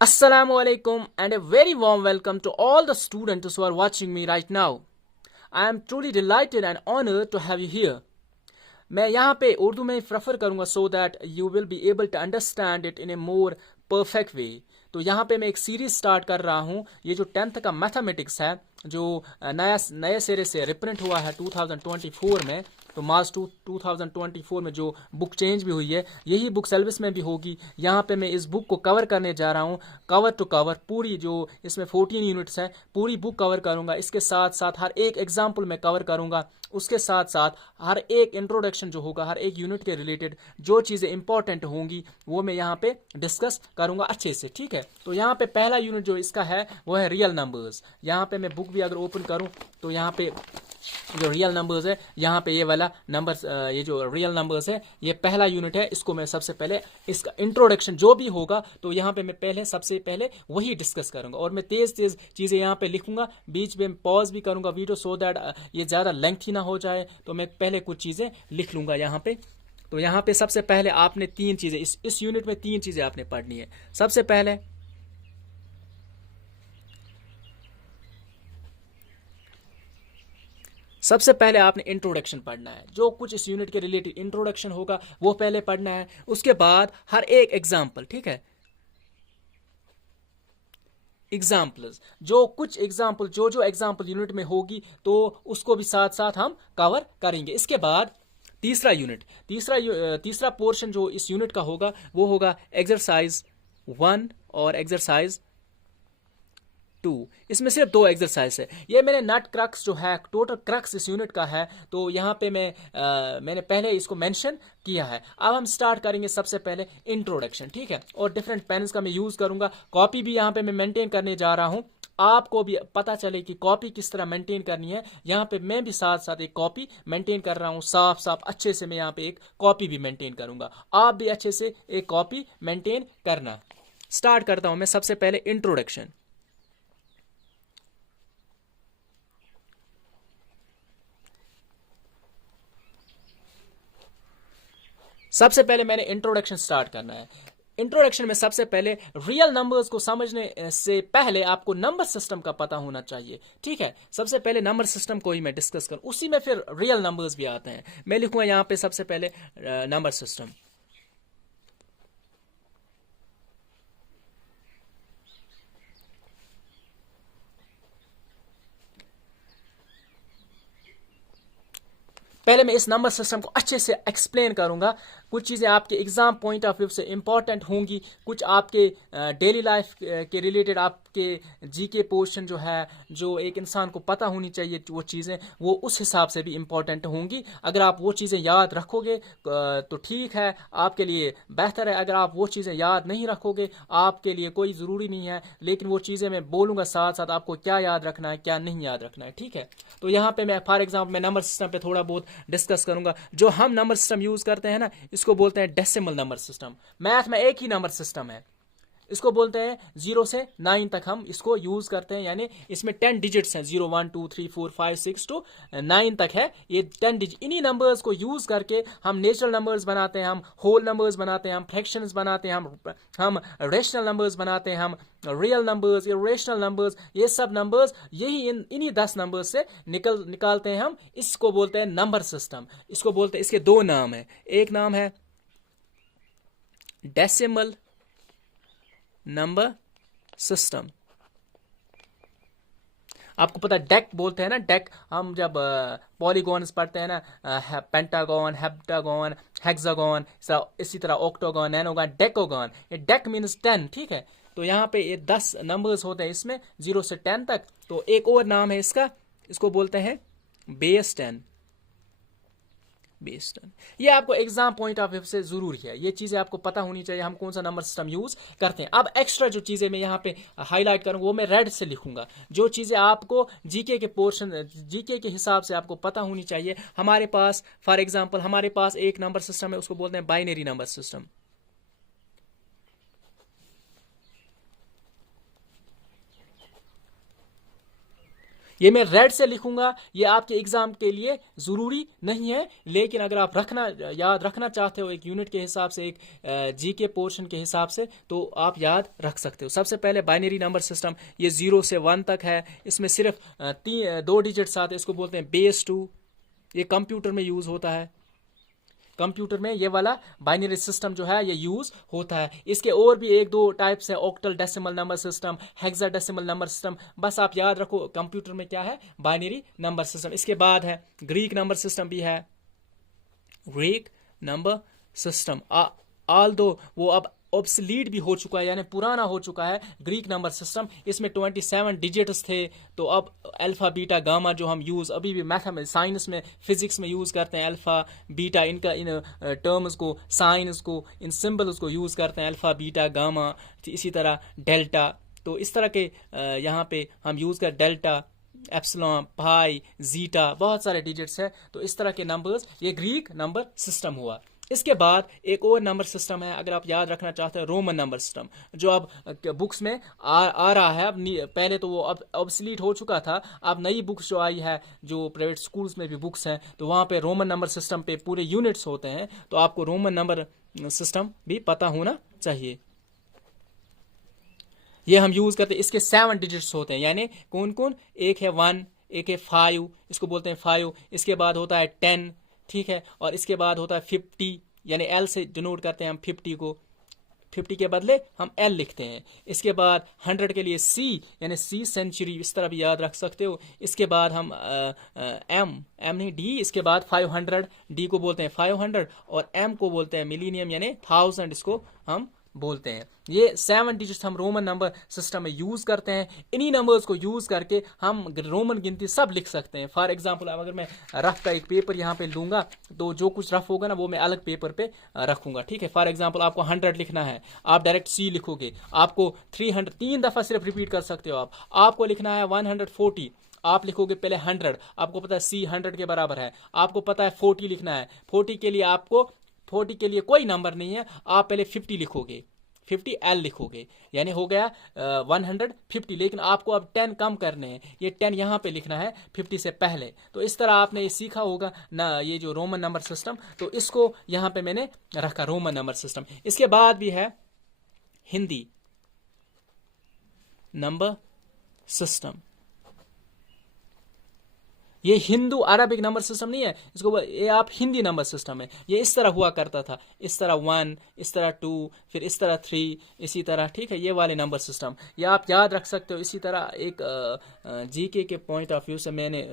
Assalamu alaikum and a very warm welcome to all the students who are watching me right now. I am truly delighted and honored to have you here. मैं यहाँ पे उर्दू में prefer करूँगा so that you will be able to understand it in a more perfect way. तो यहाँ पे मैं एक सीरीज स्टार्ट कर रहा हूँ. ये जो 10th का मैथमेटिक्स है जो नए सिरे से रिप्रिंट हुआ है 2024 में. तो मार्च 2024 में जो बुक चेंज भी हुई है यही बुक सेल्विस में भी होगी. यहाँ पे मैं इस बुक को कवर करने जा रहा हूँ कवर टू कवर. पूरी जो इसमें 14 यूनिट्स हैं पूरी बुक कवर करूँगा. इसके साथ साथ हर एक एग्जाम्पल मैं कवर करूँगा. उसके साथ साथ हर एक इंट्रोडक्शन जो होगा हर एक यूनिट के रिलेटेड जो चीज़ें इंपॉर्टेंट होंगी वो मैं यहाँ पे डिस्कस करूँगा अच्छे से. ठीक है. तो यहाँ पे पहला यूनिट जो इसका है वो है रियल नंबर्स. यहाँ पे मैं बुक भी अगर ओपन करूँ तो यहाँ पे जो रियल नंबर्स है यहाँ पे ये वाला नंबर्स ये जो रियल नंबर्स है ये पहला यूनिट है. इसको मैं सबसे पहले इसका इंट्रोडक्शन जो भी होगा तो यहाँ पे मैं सबसे पहले वही डिस्कस करूंगा. और मैं तेज तेज चीज़ें यहाँ पे लिखूंगा. बीच में पॉज भी करूंगा वीडियो सो दैट ये ज़्यादा लेंथी ना हो जाए. तो मैं पहले कुछ चीज़ें लिख लूंगा यहाँ पे. तो यहाँ पे सबसे पहले आपने तीन चीज़ें इस यूनिट में तीन चीज़ें आपने पढ़नी है. सबसे पहले आपने इंट्रोडक्शन पढ़ना है. जो कुछ इस यूनिट के रिलेटेड इंट्रोडक्शन होगा वो पहले पढ़ना है. उसके बाद हर एक एग्जाम्पल. ठीक है. एग्जाम्पल्स जो एग्जाम्पल यूनिट में होगी तो उसको भी साथ साथ हम कवर करेंगे. इसके बाद तीसरा पोर्शन जो इस यूनिट का होगा वो होगा एक्सरसाइज 1 और एक्सरसाइज 2. इसमें सिर्फ दो एक्सरसाइज है. ये मैंने नट क्रक्स जो है टोटल क्रक्स इस यूनिट का है तो यहाँ पे मैंने पहले इसको मेंशन किया है. अब हम स्टार्ट करेंगे सबसे पहले इंट्रोडक्शन. ठीक है. और डिफरेंट पेन्स का मैं यूज करूंगा. कॉपी भी यहाँ पे मैं मेंटेन करने जा रहा हूँ. आपको भी पता चले कि कॉपी किस तरह मेंटेन करनी है. यहाँ पे मैं भी साथ साथ एक कॉपी मेंटेन कर रहा हूँ. साफ साफ अच्छे से मैं यहाँ पे एक कॉपी भी मेंटेन करूंगा. आप भी अच्छे से एक कॉपी मेंटेन करना. स्टार्ट करता हूं मैं सबसे पहले इंट्रोडक्शन. सबसे पहले मैंने इंट्रोडक्शन स्टार्ट करना है. इंट्रोडक्शन में सबसे पहले रियल नंबर्स को समझने से पहले आपको नंबर सिस्टम का पता होना चाहिए. ठीक है. सबसे पहले नंबर सिस्टम को ही मैं डिस्कस करूं उसी में फिर रियल नंबर्स भी आते हैं. मैं लिखूंगा यहां पे सबसे पहले नंबर सिस्टम. पहले मैं इस नंबर सिस्टम को अच्छे से एक्सप्लेन करूंगा. कुछ चीज़ें आपके एग्जाम पॉइंट ऑफ व्यू से इंपॉर्टेंट होंगी. कुछ आपके डेली लाइफ के रिलेटेड आपके जीके पोर्शन जो है जो एक इंसान को पता होनी चाहिए वो चीज़ें वो उस हिसाब से भी इंपॉर्टेंट होंगी. अगर आप वो चीज़ें याद रखोगे तो ठीक है आपके लिए बेहतर है. अगर आप वो चीज़ें याद नहीं रखोगे आपके लिए कोई ज़रूरी नहीं है. लेकिन वो चीज़ें मैं बोलूँगा साथ साथ आपको क्या याद रखना है क्या नहीं याद रखना है. ठीक है. तो यहाँ पे मैं फॉर एग्जाम्पल मैं नंबर सिस्टम पे थोड़ा बहुत डिस्कस करूंगा. जो हम नंबर सिस्टम यूज करते हैं ना इसको बोलते हैं डेसिमल नंबर सिस्टम. मैथ में एक ही नंबर सिस्टम है. इसको बोलते हैं 0 से 9 तक हम इसको यूज करते हैं. यानी इसमें 10 डिजिट्स हैं. 0 1 2 3 4 5 6 टू 9 तक है. ये 10 डिजिट इन्हीं नंबर्स को यूज करके हम नेचुरल नंबर्स बनाते हैं. हम होल नंबर्स बनाते हैं. हम फ्रैक्शंस बनाते हैं. हम रेशनल नंबर्स बनाते हैं. हम रियल नंबर्स इरेशनल नंबर्स ये सब नंबर्स यही इन्हीं 10 नंबर्स से निकालते हैं हम. इसको बोलते हैं नंबर सिस्टम. इसको बोलते हैं इसके दो नाम है. एक नाम है डेसिमल नंबर सिस्टम. आपको पता है डेक बोलते हैं ना. डेक हम जब पॉलीगॉन्स पढ़ते हैं ना पेंटागॉन हेप्टागॉन हेक्सागॉन इसी तरह ऑक्टोगॉन नैनोगॉन डेकोगॉन. ये डेक मीन्स 10. ठीक है. तो यहाँ पे ये 10 नंबर्स होते हैं इसमें 0 से 10 तक. तो एक और नाम है इसका. इसको बोलते हैं बेस 10. ये आपको एग्जाम पॉइंट ऑफ व्यू से जरूरी है. ये चीजें आपको पता होनी चाहिए हम कौन सा नंबर सिस्टम यूज करते हैं. अब एक्स्ट्रा जो चीजें मैं यहाँ पे हाईलाइट करूंगा वो मैं रेड से लिखूंगा. जो चीजें आपको जीके के पोर्शन जीके के हिसाब से आपको पता होनी चाहिए. हमारे पास फॉर एग्जाम्पल हमारे पास एक नंबर सिस्टम है उसको बोलते हैं बाइनरी नंबर सिस्टम. ये मैं रेड से लिखूंगा, ये आपके एग्जाम के लिए जरूरी नहीं है, लेकिन अगर आप याद रखना चाहते हो एक यूनिट के हिसाब से, एक जीके पोर्शन के हिसाब से, तो आप याद रख सकते हो। सबसे पहले बाइनरी नंबर सिस्टम, ये 0 से 1 तक है, इसमें सिर्फ 2 डिजिट्स आते हैं, इसको बोलते हैं बेस 2। ये कंप्यूटर में यूज होता है, कंप्यूटर में ये वाला बाइनरी सिस्टम जो है ये यूज होता है। इसके और भी 1-2 टाइप्स है, octal decimal number system, hexadecimal number system. बस आप याद रखो कंप्यूटर में क्या है, बाइनरी नंबर सिस्टम। इसके बाद है ग्रीक नंबर सिस्टम भी है, ग्रीक नंबर सिस्टम। ऑल दो वो अब ऑब्सलीट भी हो चुका है, यानी पुराना हो चुका है ग्रीक नंबर सिस्टम। इसमें 27 डिजिट्स थे, तो अब अल्फा बीटा गामा जो हम यूज अभी भी मैथमेटिक्स साइंस में फिजिक्स में यूज करते हैं, अल्फा बीटा, इनका इन टर्म्स को, साइंस को, इन सिंबल्स को यूज करते हैं, अल्फा बीटा गामा, इसी तरह डेल्टा। तो इस तरह के यहाँ पे हम यूज कर डेल्टा, एप्सिलॉन, पाई, जीटा, बहुत सारे डिजिट्स है। तो इस तरह के नंबर्स, ये ग्रीक नंबर सिस्टम हुआ। इसके बाद एक और नंबर सिस्टम है, अगर आप याद रखना चाहते हैं, रोमन नंबर सिस्टम, जो अब बुक्स में आ रहा है। अब पहले तो वो अब ऑब्सलीट हो चुका था, अब नई बुक्स जो आई है, जो प्राइवेट स्कूल्स में भी बुक्स हैं, तो वहाँ पे रोमन नंबर सिस्टम पे पूरे यूनिट्स होते हैं। तो आपको रोमन नंबर सिस्टम भी पता होना चाहिए। ये हम यूज करते हैं, इसके 7 डिजिट्स होते हैं, यानी कौन कौन, एक है 1, एक है 5, इसको बोलते हैं 5। इसके बाद होता है 10, ठीक है, और इसके बाद होता है 50, यानी एल से डिनोट करते हैं हम 50 को, 50 के बदले हम एल लिखते हैं। इसके बाद 100 के लिए सी, यानी सी सेंचुरी, इस तरह भी याद रख सकते हो। इसके बाद हम एम नहीं डी, इसके बाद 500, डी को बोलते हैं 500, और एम को बोलते हैं मिलीनियम, यानी 1000, इसको हम बोलते हैं। ये 7 डिजिट्स हम रोमन नंबर सिस्टम में यूज करते हैं। इन्हीं नंबर्स को यूज करके हम रोमन गिनती सब लिख सकते हैं। फॉर एग्जांपल, अगर मैं रफ का एक पेपर यहाँ पे लूंगा, तो जो कुछ रफ होगा ना वो मैं अलग पेपर पे रखूंगा, ठीक है। फॉर एग्जांपल, आपको 100 लिखना है, आप डायरेक्ट सी लिखोगे। आपको 300 3 दफा सिर्फ रिपीट कर सकते हो। आपको लिखना है 140, आप लिखोगे पहले 100, आपको पता है सी 100 के बराबर है। आपको पता है 40 लिखना है, 40 के लिए कोई नंबर नहीं है, आप पहले 50 लिखोगे, 50 एल लिखोगे, यानी हो गया 150। लेकिन आपको अब 10 कम करने हैं, ये 10 यहाँ पे लिखना है 50 से पहले। तो इस तरह आपने ये सीखा होगा ना, ये जो रोमन नंबर सिस्टम, तो इसको यहाँ पे मैंने रखा रोमन नंबर सिस्टम। इसके बाद भी है हिंदी नंबर सिस्टम। ये हिंदू अरबिक नंबर सिस्टम नहीं है, इसको ये आप हिंदी नंबर सिस्टम है। ये इस तरह हुआ करता था, इस तरह 1, इस तरह 2, फिर इस तरह 3, इसी तरह, ठीक है, ये वाले नंबर सिस्टम ये आप याद रख सकते हो। इसी तरह एक जीके के पॉइंट ऑफ व्यू से मैंने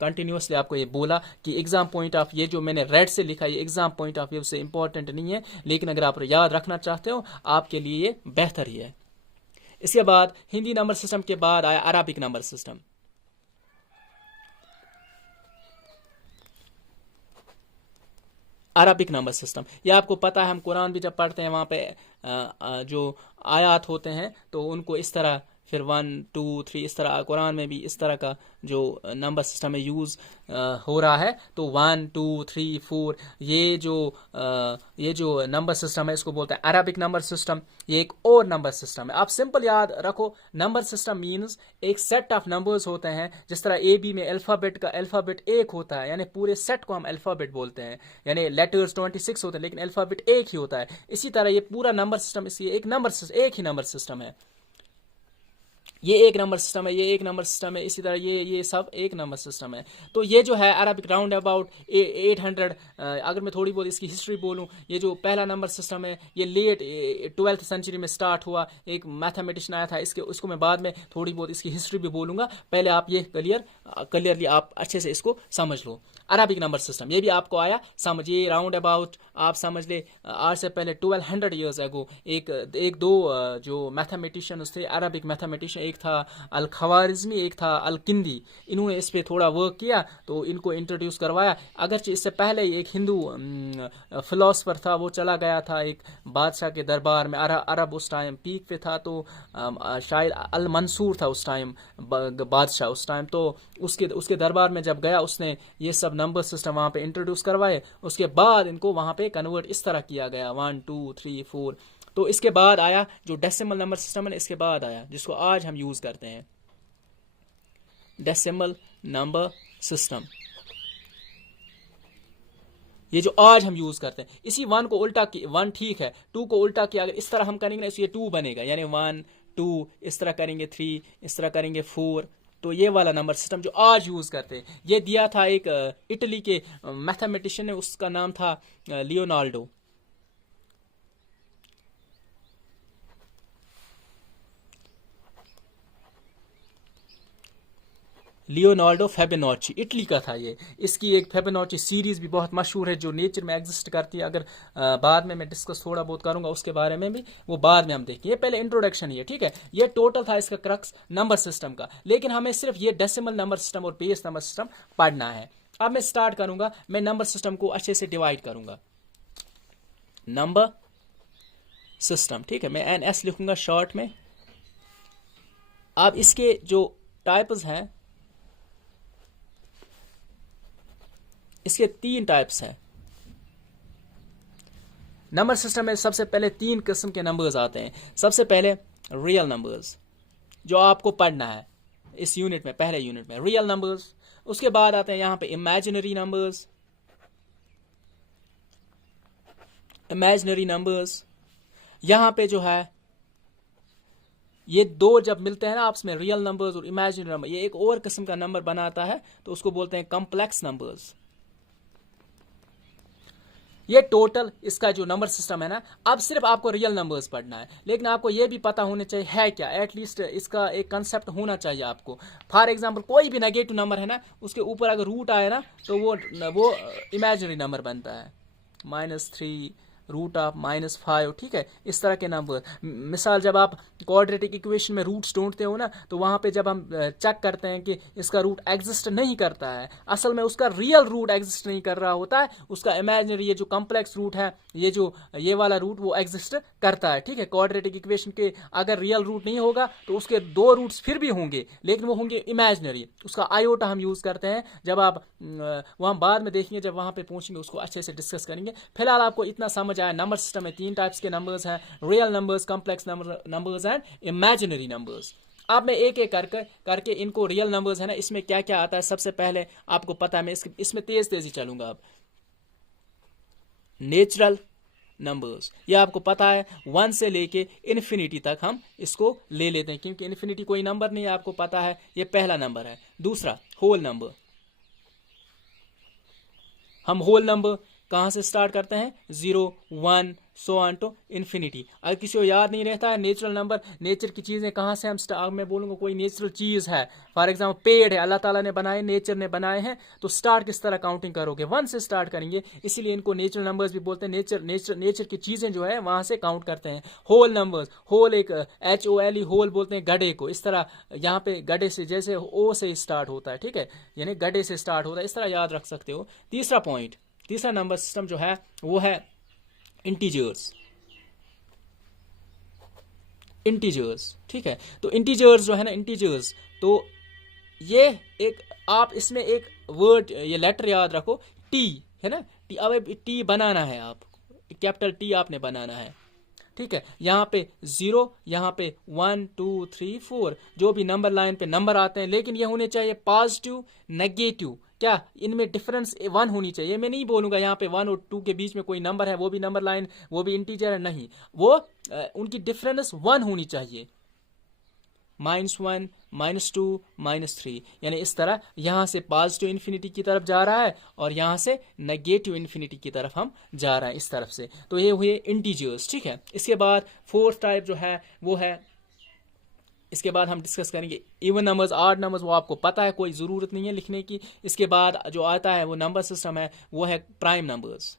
कंटिन्यूसली आपको ये बोला कि एग्जाम पॉइंट ऑफ, ये जो मैंने रेड से लिखा ये एग्जाम पॉइंट ऑफ व्यू से इंपॉर्टेंट नहीं है, लेकिन अगर आप याद रखना चाहते हो आपके लिए ये बेहतर ही है। इसके बाद हिंदी नंबर सिस्टम के बाद आया Arabic number system. Arabic number system, ये आपको पता है, हम कुरान भी जब पढ़ते हैं वहाँ पे जो आयात होते हैं तो उनको इस तरह, फिर 1, 2, 3, इस तरह कुरान में भी इस तरह का जो नंबर सिस्टम में यूज़ हो रहा है। तो 1, 2, 3, 4, ये जो नंबर सिस्टम है इसको बोलते हैं अरबिक नंबर सिस्टम। ये एक और नंबर सिस्टम है, आप सिंपल याद रखो, नंबर सिस्टम मीन्स एक सेट ऑफ नंबर्स होते हैं। जिस तरह ए बी में अल्फ़ाबेट एक होता है, यानी पूरे सेट को हम अल्फ़ाबेट बोलते हैं, यानी लेटर्स 26 होते हैं लेकिन अल्फ़ाबेट एक ही होता है। इसी तरह ये पूरा नंबर सिस्टम, इसलिए एक ही नंबर सिस्टम है। ये एक नंबर सिस्टम है, ये एक नंबर सिस्टम है, इसी तरह ये सब एक नंबर सिस्टम है। तो ये जो है अरबिक राउंड अबाउट 800, अगर मैं थोड़ी बहुत इसकी हिस्ट्री बोलूँ, ये जो पहला नंबर सिस्टम है ये लेट 12th सेंचुरी में स्टार्ट हुआ, एक मैथमेटिशियन आया था, उसको मैं बाद में थोड़ी बहुत इसकी हिस्ट्री भी बोलूँगा। पहले आप ये क्लियरली आप अच्छे से इसको समझ लो। अरबिक नंबर सिस्टम ये भी आपको आया समझ, ये राउंड अबाउट आप समझ ले आज से पहले 1200 ईयर्स एगो एक दो जो मैथमेटिशियन थे अरबिक मैथमेटिशियन, एक था अल खवारिज़मी, एक था अल किंदी, इन्होंने इस पे थोड़ा वर्क किया तो इनको इंट्रोड्यूस करवाया। अगरचे इससे पहले एक हिंदू फिलोसफर था, वो चला गया था एक बादशाह के दरबार में, अरब उस टाइम पीक पे था, तो शायद अल मंसूर था उस टाइम बादशाह उस टाइम, तो उसके दरबार में जब गया उसने ये सब नंबर सिस्टम वहाँ पे इंट्रोड्यूस करवाए। उसके बाद इनको वहाँ पे कन्वर्ट इस तरह किया गया 1, 2, 3, 4। तो इसके बाद आया जो डेसिमल नंबर सिस्टम है, इसके बाद आया जिसको आज हम यूज करते हैं। डेसिमल नंबर सिस्टम, ये जो आज हम यूज करते हैं। इसी वन को उल्टा वन ठीक है, टू को उल्टा किया अगर इस तरह हम करेंगे ना, ये टू बनेगा, यानी 1 2, इस तरह करेंगे 3, इस तरह करेंगे 4। तो ये वाला नंबर सिस्टम जो आज यूज करते हैं, ये दिया था एक इटली के मैथमेटिशियन ने, उसका नाम था लियोनार्डो। लियोनार्डो फेबिनोची, इटली का था ये। इसकी एक फेबिनोची सीरीज भी बहुत मशहूर है जो नेचर में एग्जिस्ट करती है। अगर बाद में मैं डिस्कस थोड़ा बहुत करूंगा उसके बारे में भी, वो बाद में हम देखेंगे। पहले इंट्रोडक्शन ही है, ठीक है। ये टोटल था इसका क्रक्स नंबर सिस्टम का, लेकिन हमें सिर्फ ये डेसिमल नंबर सिस्टम और बेस नंबर सिस्टम पढ़ना है। अब मैं स्टार्ट करूंगा, मैं नंबर सिस्टम को अच्छे से डिवाइड करूंगा। नंबर सिस्टम, ठीक है, मैं NS लिखूंगा शॉर्ट में। अब इसके जो टाइप्स हैं, इसके 3 टाइप्स हैं। नंबर सिस्टम में सबसे पहले 3 किस्म के नंबर्स आते हैं। सबसे पहले रियल नंबर्स, जो आपको पढ़ना है इस यूनिट में, पहले यूनिट में रियल नंबर्स। उसके बाद आते हैं यहां पे इमेजिनरी नंबर्स, इमेजिनरी नंबर्स। यहां पे जो है ये दो जब मिलते हैं ना आपस में, रियल नंबर्स और इमेजिनरी नंबर, ये एक और किस्म का नंबर बनाता है, तो उसको बोलते हैं कॉम्प्लेक्स नंबर्स। ये टोटल इसका जो नंबर सिस्टम है ना। अब सिर्फ आपको रियल नंबर्स पढ़ना है, लेकिन आपको ये भी पता होने चाहिए है क्या, एटलीस्ट इसका एक कंसेप्ट होना चाहिए आपको। फॉर एग्जांपल कोई भी नेगेटिव नंबर है ना, उसके ऊपर अगर रूट आए ना, तो वो इमेजिनरी नंबर बनता है। -3 रूट ऑफ -5, ठीक है, इस तरह के नंबर। मिसाल जब आप क्वाड्रेटिक इक्वेशन में रूट्स ढूंढते हो ना, तो वहां पे जब हम चेक करते हैं कि इसका रूट एग्जिस्ट नहीं करता है, असल में उसका रियल रूट एग्जिस्ट नहीं कर रहा होता है, उसका इमेजिनरी ये जो कॉम्प्लेक्स रूट है, ये वाला रूट वो एग्जिस्ट करता है, ठीक है। क्वाड्रेटिक इक्वेशन के अगर रियल रूट नहीं होगा तो उसके 2 रूट्स फिर भी होंगे, लेकिन वो होंगे इमेजिनरी। उसका आयोटा हम यूज करते हैं, जब आप वहां बाद में देखेंगे, जब वहां पे पहुंचेंगे उसको अच्छे से डिस्कस करेंगे। फिलहाल आपको इतना समझ आया, नंबर सिस्टम में 3 टाइप्स के नंबर्स हैं, real numbers, complex numbers and imaginary numbers. अब मैं एक एक करके इनको, रियल नंबर्स है ना, इसमें क्या क्या आता है सबसे पहले आपको पता है। मैं इसमें तेजी चलूंगा। अब नेचुरल नंबर्स, ये आपको पता है 1 से लेके इन्फिनिटी तक हम इसको ले लेते हैं, क्योंकि इन्फिनिटी कोई नंबर नहीं है, आपको पता है, ये पहला नंबर है। दूसरा होल नंबर, हम होल नंबर कहां से स्टार्ट करते हैं, 0 1 सो ऑन टू इन्फिनिटी। अगर किसी को याद नहीं रहता है नेचुरल नंबर, नेचर की चीजें कहां से हम मैं बोलूंगा कोई नेचुरल चीज है, फॉर एग्जांपल पेड़ है, अल्लाह ताला ने बनाए, नेचर ने बनाए हैं, तो स्टार्ट किस तरह काउंटिंग करोगे, 1 से स्टार्ट करेंगे, इसीलिए इनको नेचुरल नंबर्स भी बोलते हैं। नेचर की चीजें जो है वहां से काउंट करते हैं। होल नंबर्स, होल एक HOLE होल बोलते हैं गड्ढे को, इस तरह यहाँ पे गड्ढे से, जैसे O से स्टार्ट होता है, ठीक है, यानी गड्ढे से स्टार्ट होता है, इस तरह याद रख सकते हो। तीसरा पॉइंट, तीसरा नंबर सिस्टम जो है वो है इंटीजर्स। इंटीजर्स, ठीक है, तो इंटीजर्स जो है ना, इंटीजर्स, तो ये एक, आप इसमें एक वर्ड, ये लेटर याद रखो, टी है ना, टी। अब टी बनाना है, आप कैपिटल टी आपने बनाना है, ठीक है। यहाँ पे 0, यहाँ पे 1 2 3 4 जो भी नंबर लाइन पे नंबर आते हैं, लेकिन ये होने चाहिए पॉजिटिव नेगेटिव। क्या इनमें डिफरेंस 1 होनी चाहिए। मैं नहीं बोलूंगा यहाँ पे 1 और 2 के बीच में कोई नंबर है, वो भी नंबर लाइन, वो भी इंटीजर है, नहीं, वो उनकी डिफरेंस 1 होनी चाहिए। -1 -2 -3, यानी इस तरह यहां से पॉजिटिव इन्फिनिटी की तरफ जा रहा है और यहां से नेगेटिव इन्फिनिटी की तरफ हम जा रहे हैं, इस तरफ से। तो ये हुए इंटीजर्स, ठीक है। इसके बाद 4th टाइप जो है वो है, इसके बाद हम डिस्कस करेंगे इवन नंबर्स, ऑड नंबर्स, वो आपको पता है, कोई ज़रूरत नहीं है लिखने की। इसके बाद जो आता है वो नंबर सिस्टम है, वो है प्राइम नंबर्स।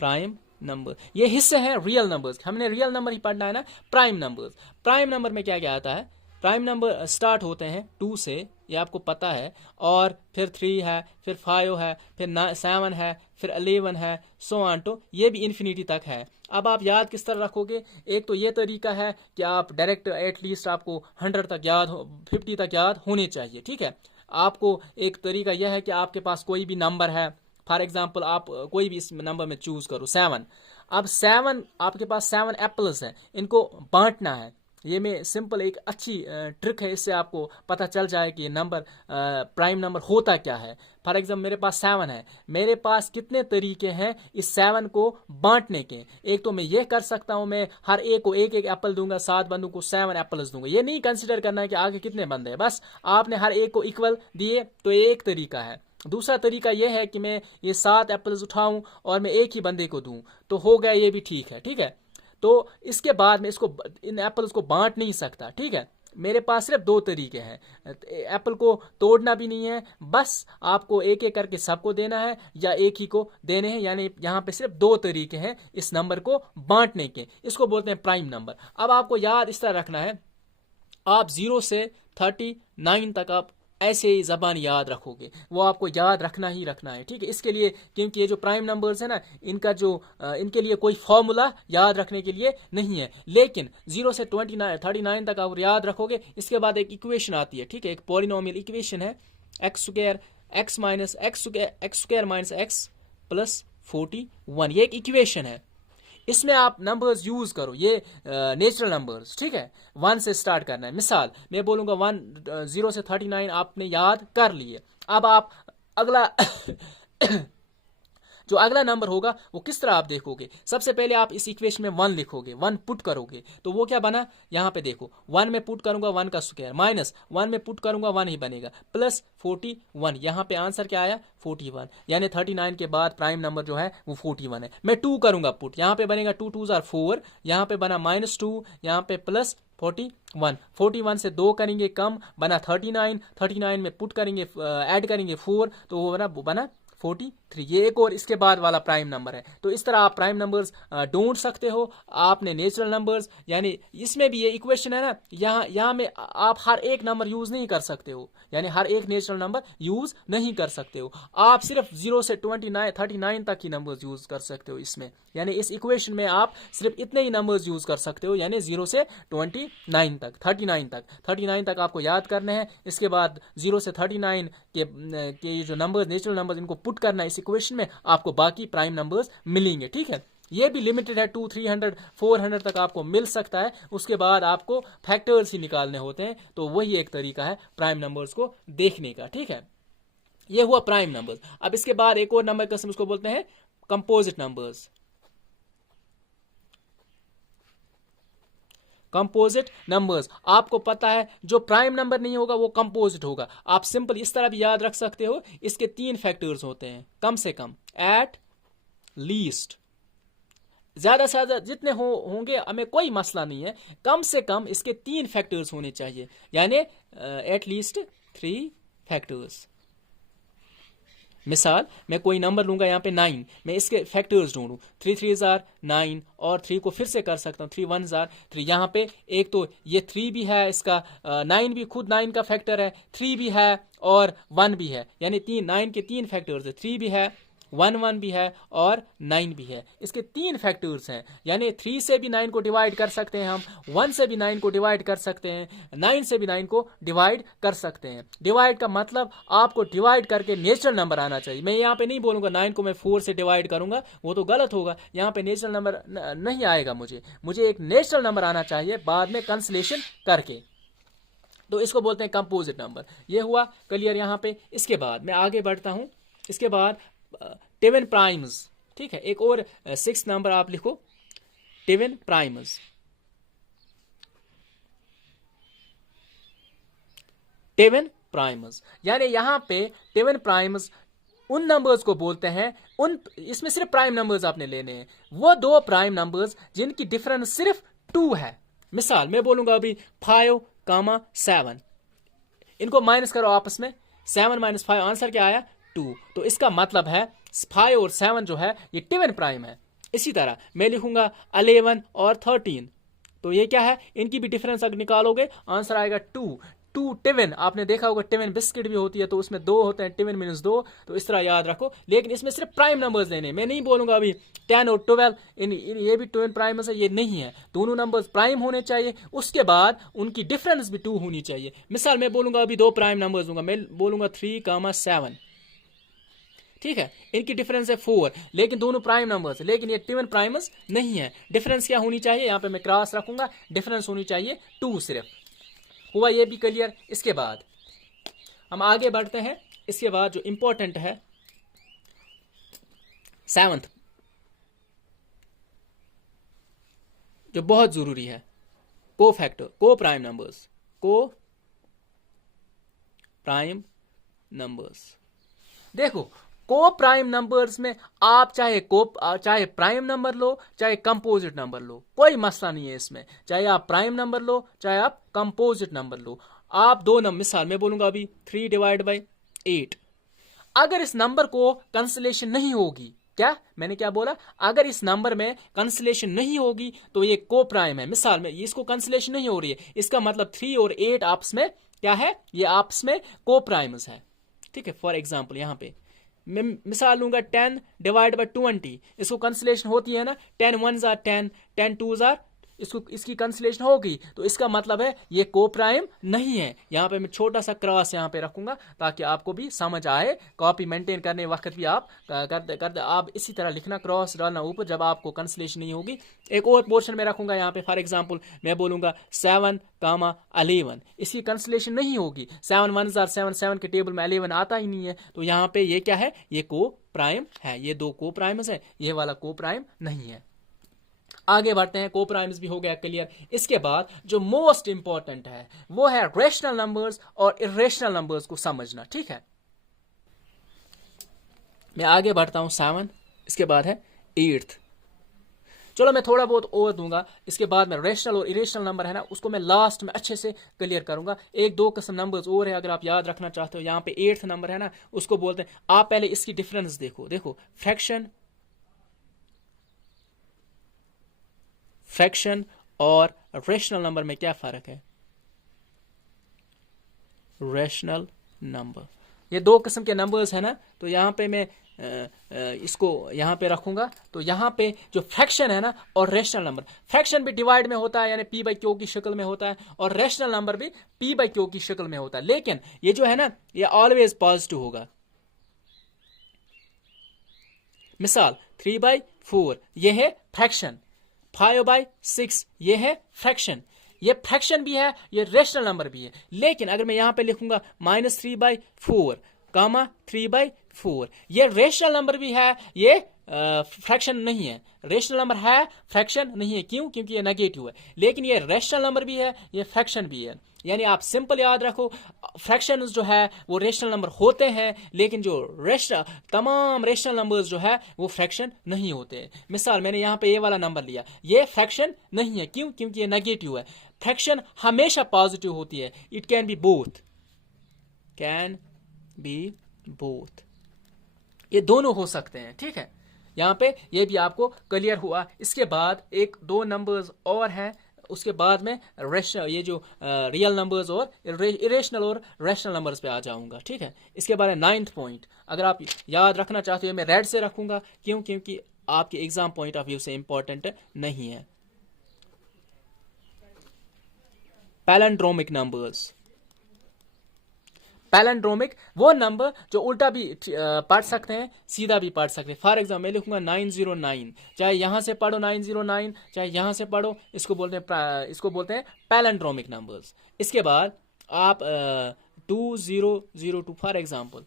प्राइम नंबर ये हिस्से हैं रियल नंबर्स, हमने रियल नंबर ही पढ़ना है ना। प्राइम नंबर्स, प्राइम नंबर में क्या क्या आता है, प्राइम नंबर स्टार्ट होते हैं 2 से, ये आपको पता है, और फिर 3 है, फिर 5 है, फिर 7 है, फिर 11 है, सो ऑन टू, ये भी इन्फिनिटी तक है। अब आप याद किस तरह रखोगे, एक तो ये तरीका है कि आप डायरेक्ट एटलीस्ट आपको 100 तक याद हो, 50 तक याद होने चाहिए, ठीक है। आपको एक तरीका यह है कि आपके पास कोई भी नंबर है, फॉर एग्जाम्पल आप कोई भी इस नंबर में चूज करो 7। अब 7, आपके पास 7 एप्पल्स है, इनको बांटना है, ये में सिंपल एक अच्छी ट्रिक है, इससे आपको पता चल जाए कि नंबर प्राइम नंबर होता क्या है। फॉर एग्जाम्पल मेरे पास 7 है, मेरे पास कितने तरीके हैं इस 7 को बांटने के। एक तो मैं ये कर सकता हूँ, मैं हर एक को एक एक एप्पल दूंगा, 7 बंदों को 7 एप्पल्स दूंगा। ये नहीं कंसिडर करना है कि आगे कितने बंदे हैं, बस आपने हर एक को इक्वल दिए, तो ये एक तरीका है। दूसरा तरीका यह है कि मैं ये 7 एप्पल्स उठाऊं और मैं एक ही बंदे को दूं, तो हो गया, ये भी ठीक है। ठीक है, तो इसके बाद मैं इसको इन एप्पल्स को बांट नहीं सकता। ठीक है, मेरे पास सिर्फ 2 तरीके हैं, एप्पल को तोड़ना भी नहीं है, बस आपको एक एक करके सबको देना है या एक ही को देने हैं। यानी यहाँ पे सिर्फ 2 तरीके हैं इस नंबर को बांटने के, इसको बोलते हैं प्राइम नंबर। अब आपको याद इस तरह रखना है, आप 0 से 39 तक आप ऐसे ही जबान याद रखोगे, वो आपको याद रखना ही रखना है। ठीक है, इसके लिए, क्योंकि ये जो प्राइम नंबर्स है ना, इनका जो इनके लिए कोई फॉर्मूला याद रखने के लिए नहीं है, लेकिन 0 से 39 तक आप याद रखोगे। इसके बाद एक इक्वेशन आती है, ठीक है, एक पॉलिनोमियल इक्वेशन है, x square minus x plus 41, ये एक इक्वेशन है। इसमें आप नंबर्स यूज करो, ये नेचुरल नंबर्स। ठीक है, 1 से स्टार्ट करना है। मिसाल मैं बोलूंगा 0 से 39 आपने याद कर लिए। अब आप अगला जो अगला नंबर होगा वो किस तरह आप देखोगे, सबसे पहले आप इस इक्वेशन में 1 लिखोगे, 1 पुट करोगे, तो वो क्या बना, यहाँ पे देखो 1 में पुट करूंगा 1 का स्क्वायर, माइनस 1 में पुट करूंगा 1 ही बनेगा, प्लस 41, यहाँ पे आंसर क्या आया 41, यानी 39 के बाद प्राइम नंबर जो है वो 41 है। मैं 2 करूंगा पुट, यहाँ पे बनेगा 2 2 4, यहाँ पे बना -2, यहाँ पे प्लस 41 से 2 करेंगे कम, बना 39 में पुट करेंगे, ऐड करेंगे 4, तो वो बना 43। ये एक और इसके बाद वाला प्राइम नंबर है। तो इस तरह आप प्राइम नंबर्स ढूंढ सकते हो। आपने नेचुरल नंबर्स, यानी इसमें भी ये इक्वेशन है ना, यहाँ में आप हर एक नंबर यूज नहीं कर सकते हो, यानी हर एक नेचुरल नंबर यूज नहीं कर सकते हो। आप सिर्फ 0 से 39 तक ही नंबर्स यूज कर सकते हो इसमें, यानी इस इक्वेशन में आप सिर्फ इतने ही नंबर्स यूज कर सकते हो, यानी 0 से 39 तक आपको याद करने हैं। इसके बाद 0 से 39 के जो नंबर्स, नेचुरल नंबर्स, इनको पुट करना इस इक्वेशन में, आपको बाकी प्राइम नंबर्स मिलेंगे। ठीक है, ये भी लिमिटेड है, 200, 300, 400 तक आपको मिल सकता है। उसके बाद आपको फैक्टर्स ही निकालने होते हैं, तो वही एक तरीका है प्राइम नंबर्स को देखने का। ठीक है, ये हुआ प्राइम नंबर्स। अब इसके बाद एक और नंबर किस्म, उसको बोलते हैं कंपोजिट नंबर्स। कंपोजिट नंबर्स, आपको पता है जो प्राइम नंबर नहीं होगा वो कंपोजिट होगा। आप सिंपल इस तरह भी याद रख सकते हो, इसके 3 फैक्टर्स होते हैं, कम से कम, एट लीस्ट, ज्यादा से ज्यादा जितने होंगे हमें कोई मसला नहीं है, कम से कम इसके 3 फैक्टर्स होने चाहिए, यानी एट लीस्ट 3 फैक्टर्स। मिसाल मैं कोई नंबर लूंगा, यहाँ पे 9, मैं इसके फैक्टर्स ढूंढूं, 3 3 आर 9, और 3 को फिर से कर सकता हूँ, 3 1 आर 3। यहाँ पे एक तो ये 3 भी है, इसका 9 भी खुद 9 का फैक्टर है, 3 भी है और 1 भी है, यानी 9 के 3 फैक्टर्स है, 3 भी है, 1 भी है और 9 भी है। इसके 3 फैक्टर्स हैं, यानी 3 से भी 9 को डिवाइड कर सकते हैं हम, 1 से भी 9 को डिवाइड कर सकते हैं, 9 से भी 9 को डिवाइड कर सकते हैं। डिवाइड का मतलब आपको डिवाइड करके नेचुरल नंबर आना चाहिए। मैं यहाँ पे नहीं बोलूंगा 9 को मैं 4 से डिवाइड करूंगा, वो तो गलत होगा, यहाँ पे नेचुरल नंबर नहीं आएगा। मुझे एक नेचुरल नंबर आना चाहिए बाद में कंसलेशन करके, तो इसको बोलते हैं कंपोजिट नंबर। ये हुआ क्लियर यहाँ पे। इसके बाद मैं आगे बढ़ता हूँ, इसके बाद टेवन प्राइम्स। ठीक है, एक और 6 नंबर आप लिखो, टेवन प्राइम्स। टेवन प्राइम्स, यानी यहां पे टेवन प्राइम्स उन नंबर्स को बोलते हैं, इसमें सिर्फ प्राइम नंबर्स आपने लेने हैं, वो 2 प्राइम नंबर्स जिनकी डिफरेंस सिर्फ 2 है। मिसाल मैं बोलूंगा अभी 5, 7, इनको माइनस करो आपस में, 7 - 5 आंसर क्या आया 2। तो इसका मतलब है 5 और 7 जो है ये टेवन प्राइम है। इसी तरह मैं लिखूंगा 11 और 13, तो ये क्या है, इनकी भी डिफरेंस अगर निकालोगे आंसर आएगा 2 टेवन। आपने देखा होगा टेवन बिस्किट भी होती है, तो उसमें 2 होते हैं, टेवन - 2, तो इस तरह याद रखो। लेकिन इसमें सिर्फ प्राइम नंबर्स लेने, मैं नहीं बोलूंगा अभी 10 और 12 ये भी टेवन प्राइम है, ये नहीं है। दोनों नंबर्स प्राइम होने चाहिए, उसके बाद उनकी डिफरेंस भी 2 होनी चाहिए। मिसाल मैं बोलूंगा अभी 2 प्राइम नंबर्स दूंगा, मैं बोलूंगा 3, 7, ठीक है, इनकी डिफरेंस है 4, लेकिन दोनों प्राइम नंबर्स है, लेकिन ये ट्विन प्राइम्स नहीं है। डिफरेंस क्या होनी चाहिए, यहाँ पे मैं क्रॉस रखूंगा, डिफरेंस होनी चाहिए 2 सिर्फ। हुआ ये भी क्लियर। इसके बाद हम आगे बढ़ते हैं। इसके बाद जो इंपॉर्टेंट है 7th, जो बहुत जरूरी है, को फैक्टर, को प्राइम नंबर्स, को प्राइम नंबर्स। देखो, को प्राइम नंबर्स में आप चाहे प्राइम नंबर लो, चाहे कंपोजिट नंबर लो, कोई मसला नहीं है इसमें। चाहे आप प्राइम नंबर लो, चाहे आप कंपोजिट नंबर लो, आप दो नंबर, मिसाल मैं बोलूंगा अभी 3/8, अगर इस नंबर को कंसलेशन नहीं होगी, क्या मैंने क्या बोला, अगर इस नंबर में कंसलेशन नहीं होगी तो ये को प्राइम है। मिसाल में इसको कंसलेशन नहीं हो रही है, इसका मतलब 3 और 8 आपस में क्या है, ये आपस में को प्राइम्स है। ठीक है, फॉर एग्जाम्पल यहाँ पे मैं मिसाल लूंगा 10/20, इसको कंसलेशन होती है ना, 10 1s are 10, 10 2s are, इसकी कंसलेशन होगी, तो इसका मतलब है ये को प्राइम नहीं है। यहाँ पे मैं छोटा सा क्रॉस यहाँ पे रखूंगा ताकि आपको भी समझ आए। कॉपी मेंटेन करने वक्त भी आप करते आप इसी तरह लिखना, क्रॉस डालना ऊपर जब आपको कंसलेशन नहीं होगी। एक और पोर्शन में रखूंगा यहाँ पे, फॉर एग्जाम्पल मैं बोलूंगा 7, 11, इसकी कंसलेशन नहीं होगी। 7 1s are 7, 7 के टेबल में 11 आता ही नहीं है, तो यहाँ पे ये क्या है, ये को प्राइम है। ये दो को प्राइम्स है, ये वाला को प्राइम नहीं है। आगे बढ़ते हैं, को प्राइम्स भी हो गया क्लियर। इसके बाद जो मोस्ट इंपॉर्टेंट है वो है रेशनल नंबर्स और इरेशनल नंबर्स को समझना। ठीक है, मैं आगे बढ़ता हूं 7, इसके बाद है 8th। चलो मैं थोड़ा बहुत और दूंगा, इसके बाद में रेशनल और इरेशनल नंबर है ना, उसको मैं लास्ट में अच्छे से क्लियर करूंगा। एक दो किस्म नंबर्स और है, अगर आप याद रखना चाहते हो। यहाँ पे 8th नंबर है ना, उसको बोलते हैं, आप पहले इसकी डिफरेंस देखो फ्रैक्शन और रेशनल नंबर में क्या फर्क है। रेशनल नंबर, ये दो किस्म के नंबर्स है ना, तो यहाँ पे मैं इसको यहाँ पे रखूंगा। तो यहाँ पे जो फ्रैक्शन है ना और रेशनल नंबर, फ्रैक्शन भी डिवाइड में होता है, यानी p/q की शक्ल में होता है, और रेशनल नंबर भी p/q की शक्ल में होता है, लेकिन ये जो है ना, ये ऑलवेज पॉजिटिव होगा। मिसाल 3/4 ये है फ्रैक्शन, 5/6 ये है फ्रैक्शन। ये फ्रैक्शन भी है, ये रेशनल नंबर भी है। लेकिन अगर मैं यहां पे लिखूंगा -3/4, 3/4, ये रेशनल नंबर भी है, ये फ्रैक्शन नहीं है। रेशनल नंबर है, फ्रैक्शन नहीं है। क्यों? क्योंकि ये नेगेटिव है। लेकिन ये रेशनल नंबर भी है, ये फ्रैक्शन भी है। यानी आप सिंपल याद रखो, फ्रैक्शन जो है वो रेशनल नंबर होते हैं, लेकिन जो तमाम रेशनल नंबर्स जो है वो फ्रैक्शन नहीं होते। मिसाल मैंने यहाँ पे ये वाला नंबर लिया, ये फ्रैक्शन नहीं है। क्यों? क्योंकि ये नेगेटिव है। फ्रैक्शन हमेशा पॉजिटिव होती है। इट कैन बी बोथ, ये दोनों हो सकते हैं। ठीक है, यहाँ पे ये भी आपको क्लियर हुआ। इसके बाद एक दो नंबर्स और हैं, उसके बाद में ये जो रियल नंबर्स और इरेशनल और रेशनल नंबर्स पे आ जाऊंगा। ठीक है, इसके बारे में 9th पॉइंट अगर आप याद रखना चाहते हो, मैं रेड से रखूंगा। क्यों? क्योंकि आपके एग्जाम पॉइंट ऑफ व्यू से इंपॉर्टेंट नहीं है। पैलिंड्रोमिक नंबर्स, पैलिंड्रोमिक वो नंबर जो उल्टा भी पढ़ सकते हैं, सीधा भी पढ़ सकते हैं। फॉर एग्जाम्पल मैं लिखूंगा 909, चाहे यहां से पढ़ो 909, चाहे यहां से पढ़ो, इसको बोलते हैं पैलिंड्रोमिक नंबर्स। इसके बाद आप 2002 फॉर एग्जाम्पल,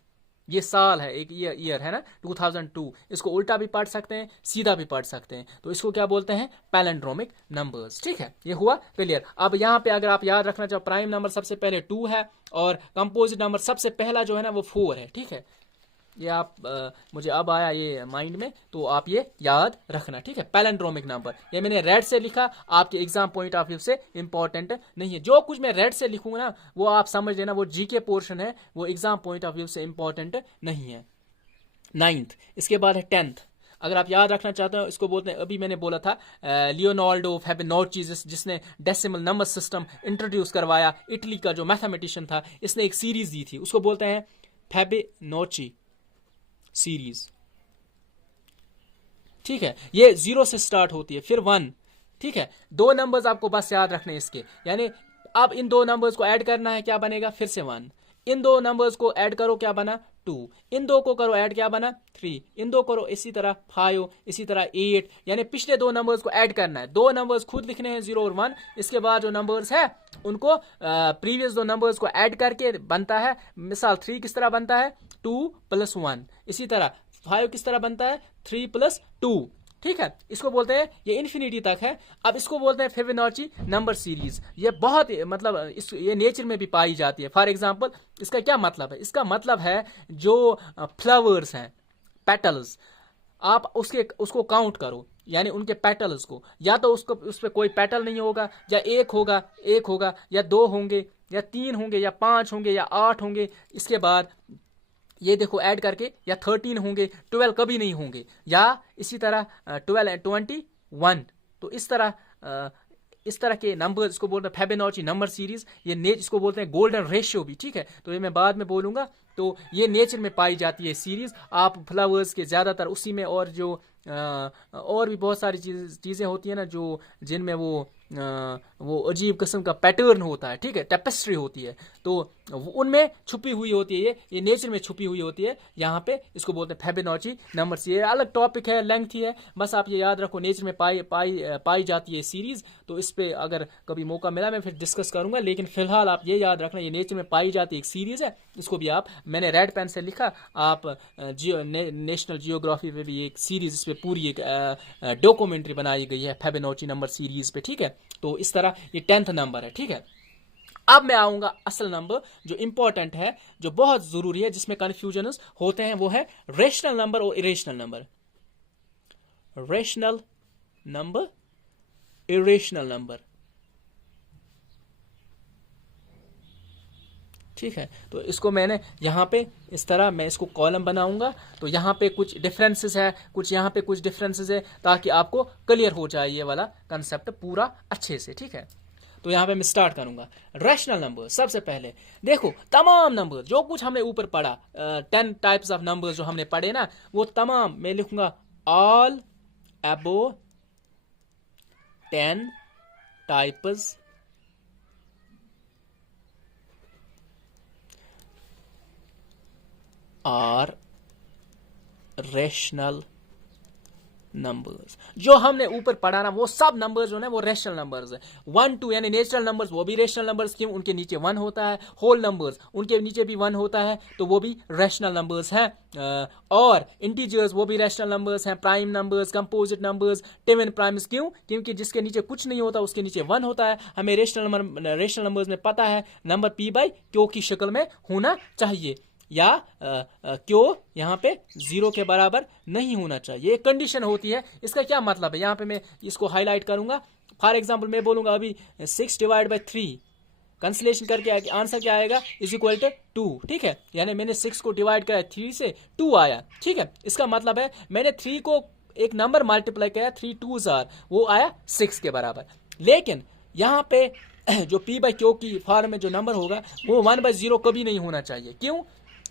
ये साल है, एक ईयर है ना, 2002, इसको उल्टा भी पढ़ सकते हैं, सीधा भी पढ़ सकते हैं, तो इसको क्या बोलते हैं? Palindromic numbers. ठीक है, ये हुआ क्लियर। अब यहाँ पे अगर आप याद रखना चाहो, प्राइम नंबर सबसे पहले 2 है और कंपोजिट नंबर सबसे पहला जो है ना वो 4 है। ठीक है, ये आप मुझे अब आया ये माइंड में, तो आप ये याद रखना। ठीक है, पैलिंड्रोमिक नंबर, ये मैंने रेड से लिखा, आपके एग्जाम पॉइंट ऑफ व्यू से इंपॉर्टेंट नहीं है। जो कुछ मैं रेड से लिखूंगा ना वो आप समझ लेना, वो जीके पोर्शन है, वो एग्जाम पॉइंट ऑफ व्यू से इंपॉर्टेंट नहीं है। 9th, इसके बाद है 10th। अगर आप याद रखना चाहते हो, इसको बोलते हैं, अभी मैंने बोला था लियोनार्डो फैबिनोची, जिसने डेसिमल नंबर सिस्टम इंट्रोड्यूस करवाया, इटली का जो मैथमेटिशियन था, इसने एक सीरीज दी थी, उसको बोलते हैं फैबिनोची सीरीज। ठीक है, ये 0 से स्टार्ट होती है, फिर 1। ठीक है, दो नंबर्स आपको बस याद रखने इसके, यानी अब इन दो नंबर्स को ऐड करना है, क्या बनेगा? फिर से 1। इन दो नंबर्स को ऐड करो, क्या बना? 2, इन दो को करो ऐड, क्या बना 3, इन दो करो इसी तरह 5, इसी तरह 8, यानी पिछले दो नंबर्स को ऐड करना है। दो नंबर्स खुद लिखने हैं 0 और 1, इसके बाद जो नंबर्स है उनको प्रीवियस दो नंबर्स को ऐड करके बनता है। मिसाल 3 किस तरह बनता है 2 + 1, इसी तरह 5 किस तरह बनता है 3 + 2, ठीक है। इसको बोलते हैं, ये इन्फिनिटी तक है। अब इसको बोलते हैं फिबोनाची नंबर सीरीज। ये बहुत मतलब ये नेचर में भी पाई जाती है। फॉर एग्जांपल इसका क्या मतलब है, इसका मतलब है जो फ्लावर्स हैं, पेटल्स, आप उसको काउंट करो, यानी उनके पेटल्स को, या तो उसको उस पर कोई पेटल नहीं होगा, या एक होगा या 2 होंगे या 3 होंगे या 5 होंगे या 8 होंगे। इसके बाद ये देखो ऐड करके या 13 होंगे, 12 कभी नहीं होंगे, या इसी तरह 12 and 21। तो इस तरह के नंबर इसको बोलते हैं फिबोनाची नंबर सीरीज। ये इसको बोलते हैं गोल्डन रेशियो भी, ठीक है। तो ये मैं बाद में बोलूंगा। तो ये नेचर में पाई जाती है सीरीज। आप फ्लावर्स के ज्यादातर उसी में, और जो और भी बहुत सारी चीजें होती है ना, जो जिनमें वो अजीब किस्म का पैटर्न होता है, ठीक है, टेपेस्ट्री होती है, तो उनमें छुपी हुई होती है। ये नेचर में छुपी हुई होती है। यहाँ पे इसको बोलते हैं फिबोनाची नंबर सीरीज। अलग टॉपिक है, लेंथी है, बस आप ये याद रखो नेचर में पाई जाती है सीरीज। तो इस पे अगर कभी मौका मिला मैं फिर डिस्कस करूंगा, लेकिन फिलहाल आप ये याद रखना ये नेचर में पाई जाती एक सीरीज है। इसको भी आप, मैंने रेड पेन से लिखा, आप नेशनल जियोग्राफी पे भी एक सीरीज, इस पे पूरी एक डॉक्यूमेंट्री बनाई गई है फिबोनाची नंबर सीरीज पे, ठीक है। तो इस तरह ये 10th नंबर है, ठीक है। अब मैं आऊंगा असल नंबर जो इंपॉर्टेंट है, जो बहुत जरूरी है, जिसमें कंफ्यूजन होते हैं, वो है रेशनल नंबर और irrational number. Rational number, irrational number, ठीक है। तो इसको मैंने यहाँ पे इस तरह मैं इसको कॉलम बनाऊंगा। तो यहाँ पे कुछ डिफरेंसेस है, कुछ यहाँ पे कुछ डिफरेंसेस है, ताकि आपको क्लियर हो जाए ये वाला कंसेप्ट पूरा अच्छे से, ठीक है। तो यहाँ पे मैं स्टार्ट करूंगा। रैशनल नंबर, सबसे पहले देखो तमाम नंबर जो कुछ हमने ऊपर पढ़ा, 10 टाइप्स ऑफ नंबर्स जो हमने पढ़े ना, वो तमाम मैं लिखूंगा all above 10 types are rational numbers. जो हमने ऊपर पढ़ा ना, वो सब नंबर्स जो है वो रेशनल नंबर्स है। 1 2 यानी नेचुरल नंबर्स, वो भी रेशनल नंबर्स, क्यों, उनके नीचे 1 होता है। होल नंबर्स, उनके नीचे भी 1 होता है, तो वो भी रेशनल नंबर्स हैं। और इंटीजर्स, वो भी रेशनल नंबर्स हैं। Prime numbers, composite numbers, twin primes, क्यों, क्योंकि जिसके नीचे कुछ नहीं होता उसके नीचे 1 होता है। हमें रेशनल नंबर्स में पता है नंबर पी बाई क्यू की शक्ल में होना चाहिए, या क्यों यहाँ पे 0 के बराबर नहीं होना चाहिए, एक कंडीशन होती है। इसका क्या मतलब है, यहाँ पे मैं इसको हाईलाइट करूंगा। फॉर एग्जांपल मैं बोलूंगा अभी 6 डिवाइड बाई 3, कंसलेशन करके आंसर क्या आएगा, इज इक्वल टू 2, ठीक है। यानी मैंने 6 को डिवाइड किया 3 से, 2 आया, ठीक है। इसका मतलब है मैंने 3 को एक नंबर मल्टीप्लाई किया, 3 2s आर, वो आया 6 के बराबर। लेकिन यहाँ पे जो पी बाई क्यू की फॉर्म में जो नंबर होगा वो 1/0 कभी नहीं होना चाहिए। क्यों,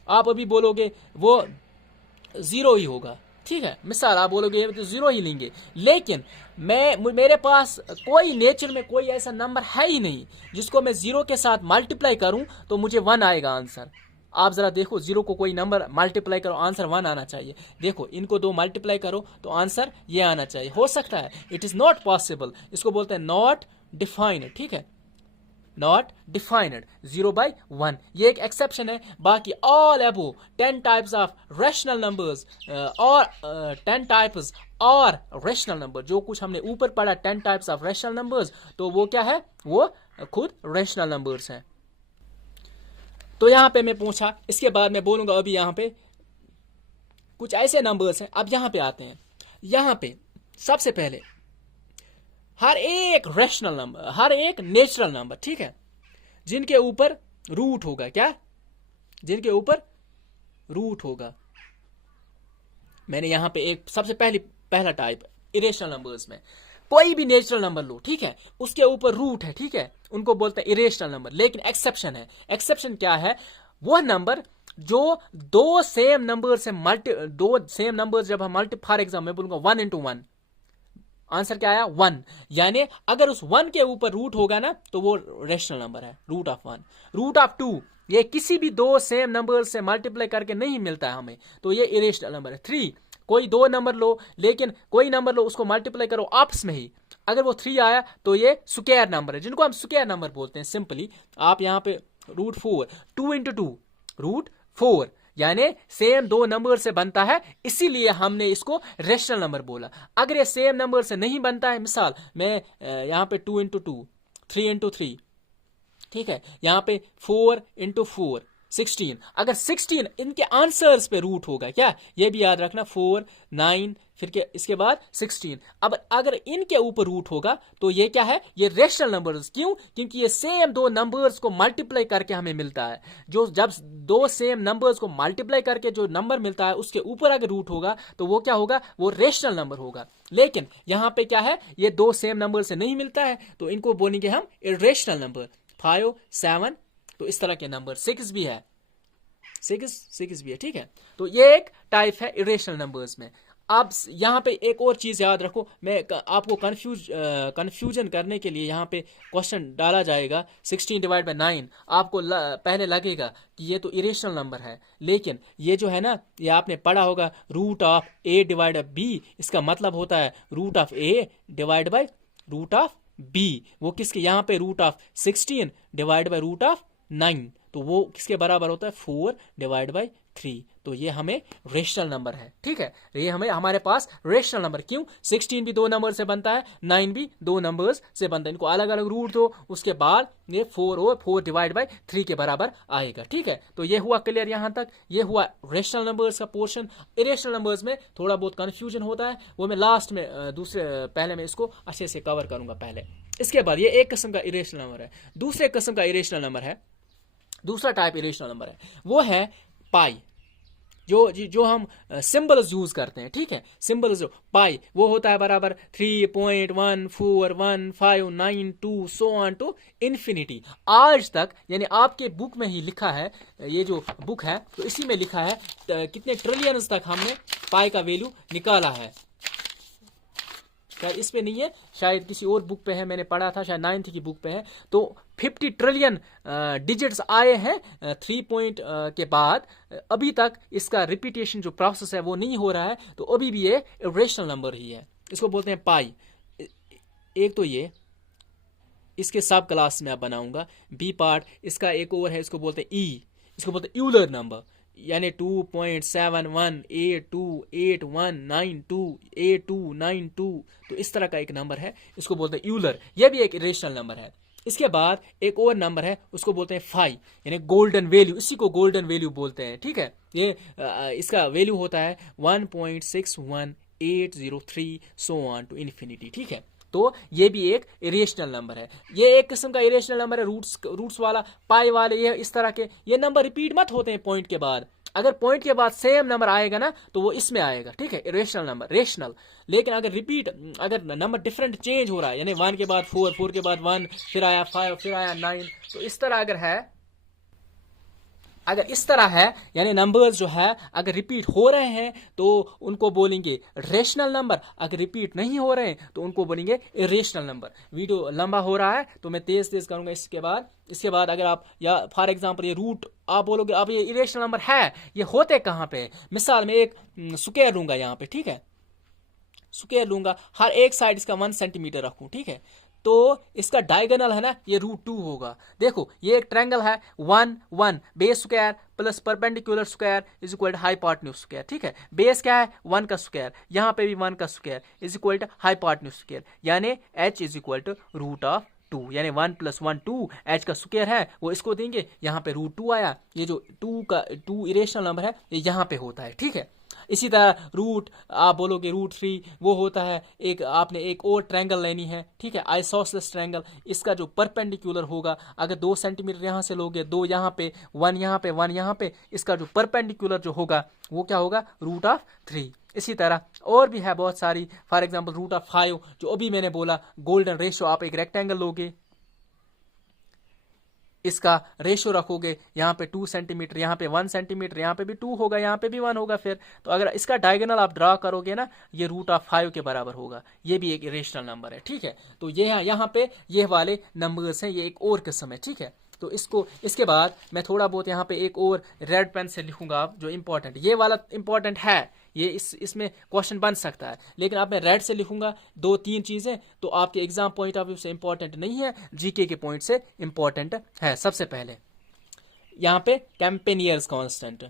आप अभी बोलोगे वो 0 ही होगा, ठीक है, मिसाल आप बोलोगे तो 0 ही लेंगे, लेकिन मेरे पास कोई नेचर में कोई ऐसा नंबर है ही नहीं जिसको मैं 0 के साथ मल्टीप्लाई करूं तो मुझे 1 आएगा आंसर। आप जरा देखो, 0 को कोई नंबर मल्टीप्लाई करो, आंसर 1 आना चाहिए। देखो इनको 2 मल्टीप्लाई करो तो आंसर ये आना चाहिए। हो सकता है, इट इज नॉट पॉसिबल, इसको बोलते हैं नॉट डिफाइंड, ठीक है, नॉट डिफाइंड, 0/1, ये एक एक्सेप्शन है। बाकी all above 10 types of rational numbers और 10 टाइप्स और रैशनल नंबर, जो कुछ हमने ऊपर पढ़ा 10 टाइप्स ऑफ रैशनल नंबर्स, तो वो क्या है, वो खुद रैशनल नंबर्स हैं। तो यहां पे मैं पूछा, इसके बाद मैं बोलूंगा अभी यहां पे कुछ ऐसे नंबर्स हैं। अब यहां पे आते हैं, यहां पे सबसे पहले हर एक रैशनल नंबर, हर एक नेचुरल नंबर, ठीक है, जिनके ऊपर रूट होगा, क्या, जिनके ऊपर रूट होगा। मैंने यहां पे एक सबसे पहला टाइप इरेशनल नंबर्स में कोई भी नेचुरल नंबर लो, ठीक है, उसके ऊपर रूट है, ठीक है, उनको बोलते हैं इरेशनल नंबर। लेकिन एक्सेप्शन है। एक्सेप्शन क्या है, वह नंबर जो दो सेम नंबर जब हम मल्टी, फॉर एग्जाम्पल मैं बोलूंगा 1 into 1, आंसर क्या आया 1। यानी अगर उस 1 के ऊपर रूट होगा ना तो वो रेशनल नंबर है, रूट ऑफ 1। रूट ऑफ 2 ये किसी भी दो सेम नंबर से मल्टीप्लाई करके नहीं मिलता है हमें, तो ये इरेशनल नंबर है। 3 कोई दो नंबर लो, लेकिन कोई नंबर लो उसको मल्टीप्लाई करो आपस में ही, अगर वो 3 आया तो ये स्क्वायर नंबर है, जिनको हम स्क्वायर नंबर बोलते हैं सिंपली। आप यहाँ पे रूट 4, 2 इंटू 2 रूट 4, यानी सेम दो नंबर से बनता है, इसीलिए हमने इसको रेशनल नंबर बोला। अगर ये सेम नंबर से नहीं बनता है, मिसाल मैं यहाँ पे 2 इंटू 2, 3 इंटू 3, ठीक है, यहाँ पे 4 इंटू 4 16, अगर 16 इनके आंसर्स पे रूट होगा, क्या ये भी याद रखना, 4 9 फिर के इसके बाद 16। अब अगर इनके ऊपर रूट होगा तो ये क्या है, ये रेशनल नंबर्स। क्यों? क्योंकि ये सेम दो नंबर्स को मल्टीप्लाई करके हमें मिलता है। जो जब दो सेम नंबर्स को मल्टीप्लाई करके जो नंबर मिलता है उसके ऊपर अगर रूट होगा तो वो क्या होगा, वो रेशनल नंबर होगा। लेकिन यहां पे क्या है, ये दो सेम नंबर से नहीं मिलता है तो इनको बोलेंगे हम इरेशनल नंबर। 5 7, तो इस तरह के नंबर 6 भी है, 6 भी है, ठीक है। तो ये एक टाइप है इरेशनल नंबर्स में। अब यहाँ पे एक और चीज याद रखो, मैं आपको कंफ्यूजन करने के लिए यहाँ पे क्वेश्चन डाला जाएगा 16 डिवाइड बाय 9। आपको पहले लगेगा कि ये तो इरेशनल नंबर है, लेकिन ये जो है ना, ये आपने पढ़ा होगा root of a divide by b, इसका मतलब होता है root of a divide by root of b। वो किसके, यहाँ पे root of 16 divide by root of 9, तो वो किसके बराबर होता है, 4 डिवाइड बाय 3। तो ये हमें रेशनल नंबर है, ठीक है। ये हमारे पास रेशनल नंबर। क्यों? 16 भी दो नंबर से बनता है, 9 भी दो नंबर्स से बनता है, इनको अलग अलग रूट दो, उसके बाद ये 4 और 4 डिवाइड बाय 3 के बराबर आएगा, ठीक है। तो ये हुआ क्लियर यहां तक, ये हुआ रेशनल नंबर्स का पोर्शन। इरेशनल नंबर्स में थोड़ा बहुत कंफ्यूजन होता है, वो मैं लास्ट में पहले मैं इसको अच्छे से कवर करूंगा पहले। इसके बाद ये एक किस्म का इरेशनल नंबर है। दूसरे किस्म का इरेशनल नंबर है, दूसरा टाइप इरेशनल नंबर है, वो है पाई। जो हम सिंबल्स यूज करते हैं, ठीक है, सिंबल्स जो पाई वो होता है बराबर 3.141592 सो ऑन टू इन्फिनिटी। आज तक यानी आपके बुक में ही लिखा है, ये जो बुक है तो इसी में लिखा है कितने ट्रिलियंस तक हमने पाई का वैल्यू निकाला है। शायद इस पे नहीं है, शायद किसी और बुक पे है, मैंने पढ़ा था शायद 9th की बुक पे है। तो 50 ट्रिलियन डिजिट्स आए हैं 3 पॉइंट के बाद, अभी तक इसका रिपीटेशन जो प्रोसेस है वो नहीं हो रहा है, तो अभी भी ये इरेशनल नंबर ही है, इसको बोलते हैं पाई। एक तो ये इसके सब क्लास में आप बनाऊंगा, बी पार्ट इसका एक और है, इसको बोलते हैं ई, इसको बोलते हैं यूलर नंबर, यानी 2.7182819282 तो इस तरह का एक नंबर है, इसको बोलते हैं यूलर, यह भी एक इरेशनल नंबर है। इसके बाद एक और नंबर है, उसको बोलते हैं फाई, यानी गोल्डन वैल्यू, इसी को गोल्डन वैल्यू बोलते हैं, ठीक है। ये इसका वैल्यू होता है 1.61803 सो ऑन टू इन्फिनिटी, ठीक है। तो ये भी एक इरेशनल नंबर है, ये एक किस्म का इरेशनल नंबर है, रूट्स वाला, पाई वाले, ये इस तरह के। ये नंबर रिपीट मत होते हैं पॉइंट के बाद, अगर पॉइंट के बाद सेम नंबर आएगा ना तो वो इसमें आएगा, ठीक है, इरेशनल नंबर, रेशनल। लेकिन अगर रिपीट, अगर नंबर डिफरेंट चेंज हो रहा है, यानी 1 के बाद 4, 4 के बाद 1, फिर आया 5, फिर आया 9, तो इस तरह अगर है, अगर इस तरह है, यानी नंबर्स जो है अगर रिपीट हो रहे हैं तो उनको बोलेंगे रेशनल नंबर, अगर रिपीट नहीं हो रहे हैं तो उनको बोलेंगे इरेशनल नंबर। वीडियो लंबा हो रहा है तो मैं तेज करूंगा। इसके बाद अगर आप, या फॉर एग्जांपल ये रूट आप बोलोगे, अब ये इरेशनल नंबर है, ये होते कहां पे? मिसाल में एक स्क्वायर लूंगा यहाँ पे, ठीक है, स्क्वायर लूंगा, हर एक साइड इसका 1 सेंटीमीटर रखूं, ठीक है, तो इसका डायगोनल है ना, ये √2 होगा। देखो ये एक ट्रायंगल है, 1 1 base square plus perpendicular square is equal to hypotenuse square, ठीक है। बेस क्या है? 1 का स्क्वायर, यहाँ पे भी 1 का square is equal to hypotenuse square, यानी h इज इक्वल टू √2, यानी 1 + 1 2, h का स्क्वायर है वो इसको देंगे, यहाँ पे √2 आया। ये जो 2 इरेशनल नंबर है ये यहाँ पे होता है, ठीक है। इसी तरह रूट, आप बोलोगे √3 वो होता है, एक आपने एक और ट्रायंगल लेनी है, ठीक है, आइसोसेलेस ट्रायंगल, इसका जो परपेंडिकुलर होगा, अगर 2 सेंटीमीटर यहाँ से लोगे, 2 यहाँ पे, 1 यहाँ पे, 1 यहाँ पे, इसका जो परपेंडिकुलर जो होगा वो क्या होगा? √3। इसी तरह और भी है बहुत सारी, फॉर एग्जाम्पल √5 जो अभी मैंने बोला, गोल्डन रेशियो, आप एक रेक्टेंगल लोगे, इसका रेशो रखोगे, यहाँ पे 2 सेंटीमीटर, यहाँ पे 1 सेंटीमीटर, यहाँ पे भी 2 होगा, यहाँ पे भी 1 होगा। फिर तो अगर इसका डायगोनल आप ड्रा करोगे ना, ये √5 के बराबर होगा। ये भी एक इरेशनल नंबर है, ठीक है। तो ये यहाँ पे ये वाले नंबर्स हैं, ये एक और किस्म है, ठीक है। तो इसको, इसके बाद मैं थोड़ा बहुत यहाँ पे एक और रेड पेन से लिखूंगा आप, जो इंपॉर्टेंट, ये वाला इंपॉर्टेंट है, ये इसमें क्वेश्चन बन सकता है, लेकिन अब मैं रेड से लिखूंगा 2-3 चीजें, तो आपके एग्जाम पॉइंट ऑफ व्यू से इंपॉर्टेंट नहीं है, जीके के पॉइंट से इंपॉर्टेंट है। सबसे पहले यहाँ पे कैंपेनियर्स कांस्टेंट,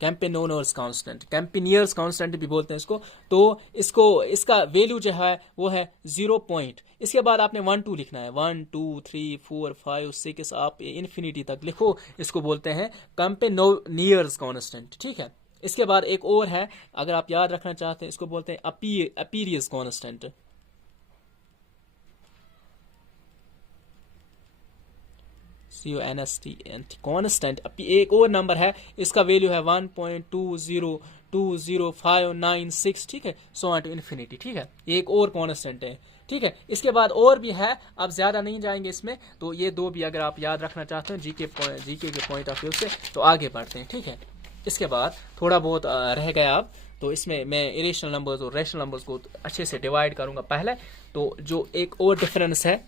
कैंपेनोनर्स कांस्टेंट, कैंपेनियर्स कांस्टेंट भी बोलते हैं इसको। तो इसका वैल्यू जो है वो है 0 पॉइंट। इसके बाद आपने 1 2 लिखना है, 1 2 3 4 5 6 आप इन्फिनिटी तक लिखो। इसको बोलते हैं कैंपेनियर्स कांस्टेंट, ठीक है। इसके बाद एक और है, अगर आप याद रखना चाहते हैं, इसको बोलते हैं अपीरियस कांस्टेंट, CONST कांस्टेंट। एक और नंबर है, इसका वैल्यू है 1.2020596, ठीक है, सो ऑन टू इन्फिनिटी, ठीक है। एक और कांस्टेंट है, ठीक है। इसके बाद और भी है, अब ज्यादा नहीं जाएंगे इसमें। तो ये दो भी अगर आप याद रखना चाहते हैं जीके के पॉइंट ऑफ व्यू से, तो आगे बढ़ते हैं, ठीक है। इसके बाद थोड़ा बहुत रह गया अब, तो इसमें मैं इरेशनल नंबर्स और रेशनल नंबर्स को अच्छे से डिवाइड करूंगा पहले। तो जो एक और डिफरेंस है,